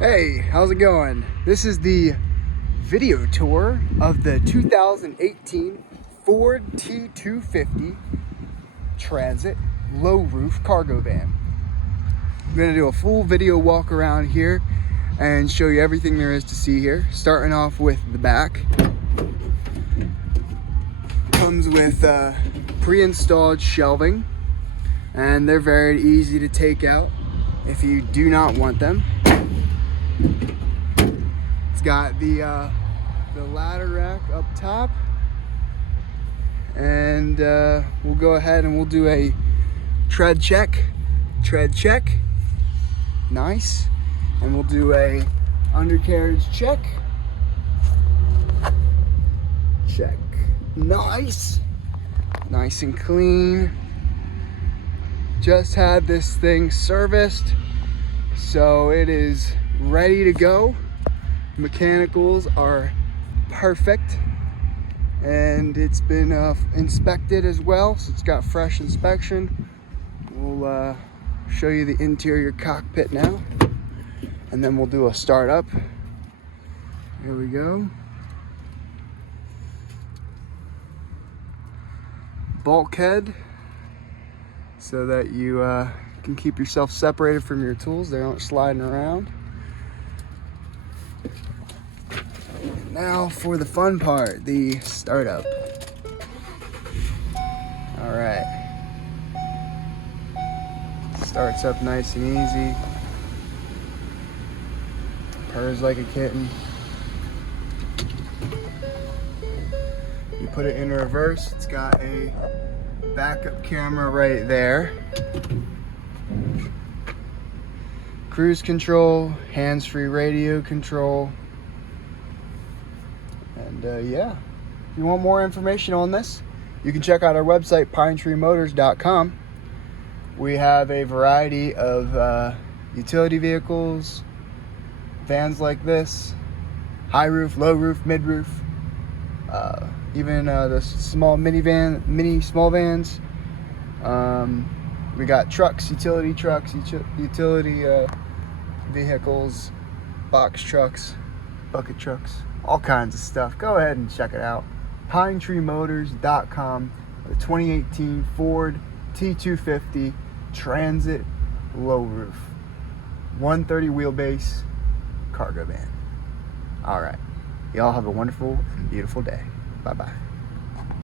Hey, how's it going? This is the video tour of the 2018 Ford T250 Transit low roof cargo van. I'm gonna do a full video walk around here and show you everything there is to see here. Starting off with the back. Comes with pre-installed shelving, and they're very easy to take out if you do not want them. It's got the ladder rack up top, and we'll go ahead and we'll do a tread check. Nice. And we'll do a undercarriage check. Nice and clean. Just had this thing serviced, so it is ready to go. Mechanicals are perfect, and it's been inspected as well, so it's got fresh inspection. We'll show you the interior cockpit now, and then we'll do a startup. Here we go. Bulkhead, so that you can keep yourself separated from your tools. They aren't sliding around. Now for the fun part, the startup. All right. Starts up nice and easy. Purrs like a kitten. You put it in reverse, it's got a backup camera right there. Cruise control, hands-free radio control. And yeah, if you want more information on this, you can check out our website, pinetreemotors.com. We have a variety of utility vehicles, vans like this, high roof, low roof, mid roof, even the small small vans. We got trucks, utility vehicles, box trucks, bucket trucks, all kinds of stuff. Go ahead and check it out. pinetreemotors.com. The 2018 Ford T250 Transit low roof, 130 wheelbase cargo van. All right, y'all have a wonderful and beautiful day. Bye-bye.